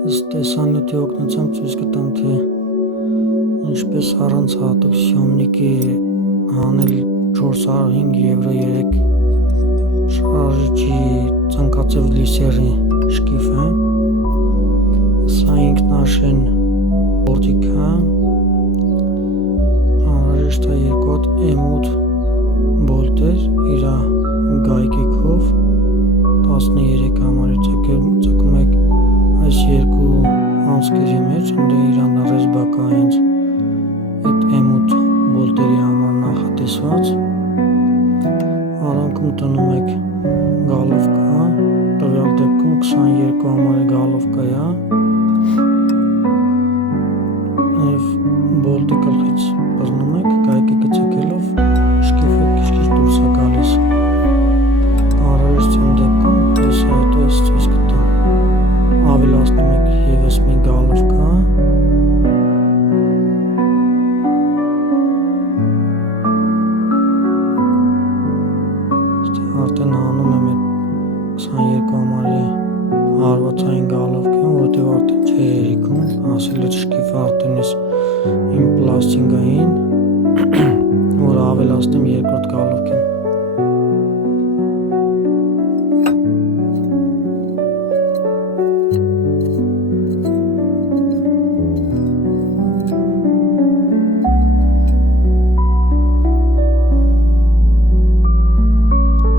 Ըստ տեսանյութի օգնությամբ ցույց կտամ, թե ինչպես առանց հատուկ սյոմնիկի հանել 405 եվրո 3 շարժիչի ծնկաձև լիսերի շկիֆը։ Սա ինքնաշեն բորդիկ է, անհրաժեշտ է 2 հատ M8 բոլտեր իր գայքեքով 13 համարից ցկում եք այս երկու անցքերի մեջ, ընդ իրան ռեզբակա հենց այդ M8 բոլտերի համար նախատեսված, արանքում տնում եք գալովկա, տվյալ դեպքում 22 համարի գալովկա է, և բոլտի գլխից բռնում եք, գայքեկը ցկելով շկիֆը քիչ-քիչ դուրս է գալիս, անհրաժեշտության դեպքում ես հետո ես ցույց կտամ, ավելացնում եք ևս մի գալովկա, արդեն հանում եմ այդ 22 համարի հարվածային գալովկան, որտեղ արդեն չէ երիքում, ասել էր շկիֆը արդեն ես իմ պլաստինկային, որը ավելացնեմ երկրորդ գալովկան։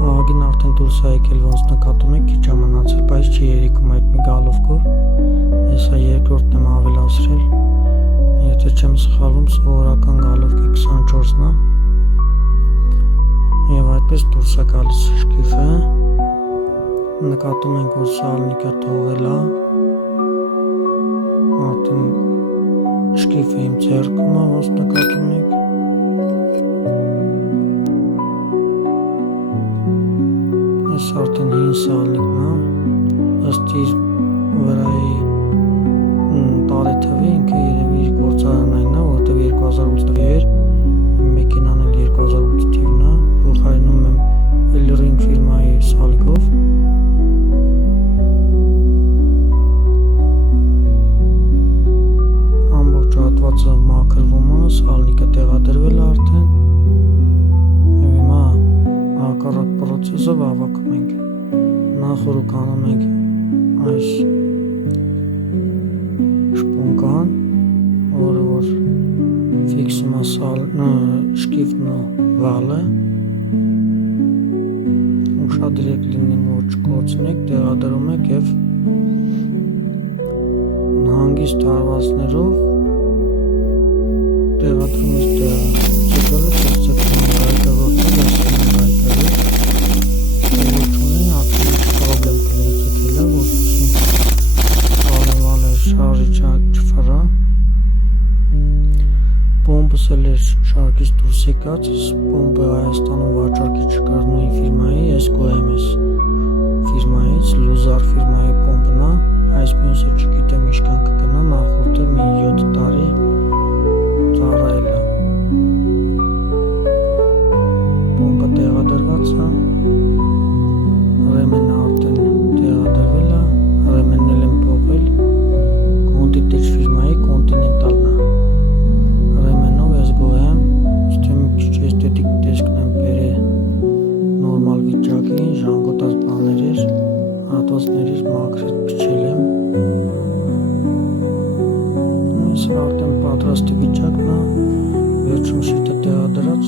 Ահագին արդեն դուրս է եկել, ոնց նկատում եք, քիչ է մնացել, բայց չի երիքում այդ մի գալովկով, հեսա երկրորդն եմ ավելացրել, եթե չեմ սխալվում, սովորական գալովկի 24-ն է, և այդպես դուրս է գալիս շկիֆը, նկատում ենք, որ սալնիկը թողել է, արդեն շկիֆը իմ ձեռքում է, ոնց նկատում եք, այս արդեն հին սալնիկն է, ըստ իր վրայի տարեթվի, ինքը երևի իր գործարանային է, որտեղ 2008 թվի էր, մեքենան էլ 2008 թիվն է, փոխարինում եմ Elring ֆիրմայի սալիկով, ամբողջ հատվածը մաքրվում է, սալնիկը տեղադրվել է արդեն, և հիմա հակառակ պրոցեսով հավաքում ենք, նախորդ անում ենք այս շպունկան, որը որ ֆիքսում է շկիֆն ու վալը, ուշադրեք լինենք, որ չկորցնեք, տեղադրում եք և հանգիստ հարվածներով տեղադրում եք տեղը, ցկելով ես ցկում գայքը որդով, ես ցկում գայքը վեր, որ չունեն արդեն պրոբլեմ կլինի ցկելը, որպեսզի վալը շարժիչը չֆռա, պոմպս էլ էր շարքից դուրս եկած, պոմպը Հայաստանում վաճառքի չկար նույն ֆիրմայի, ես GOMS ֆիրմայից, Luzar ֆիրմայի պոմպն է, այս մյուսը չգիտեմ ինչքան կգնա, նախորդը մի 7 տարի ծառայել է, պոմպը տեղադրված է, ռեմենը արդեն տեղադրվել է, ռեմենն էլ եմ փոխել, Contitech ֆիրմայի Continental-ն է, ռեմենով ես գոհ եմ, իստեմ քիչ էսթետիկ տեսքն եմ բերել նորմալ վիճակի, ժանգոտած բաներ էր, հատվածներից մաքրել փչել եմ, այսօր արդեն պատրաստի վիճակն է, վերջում շիթը տեղադրած,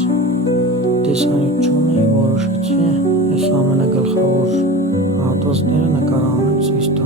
տեսանյութ չունեի, որոշեցի այս ամենագլխավոր հատվածները նկարահանել ցույց տալ։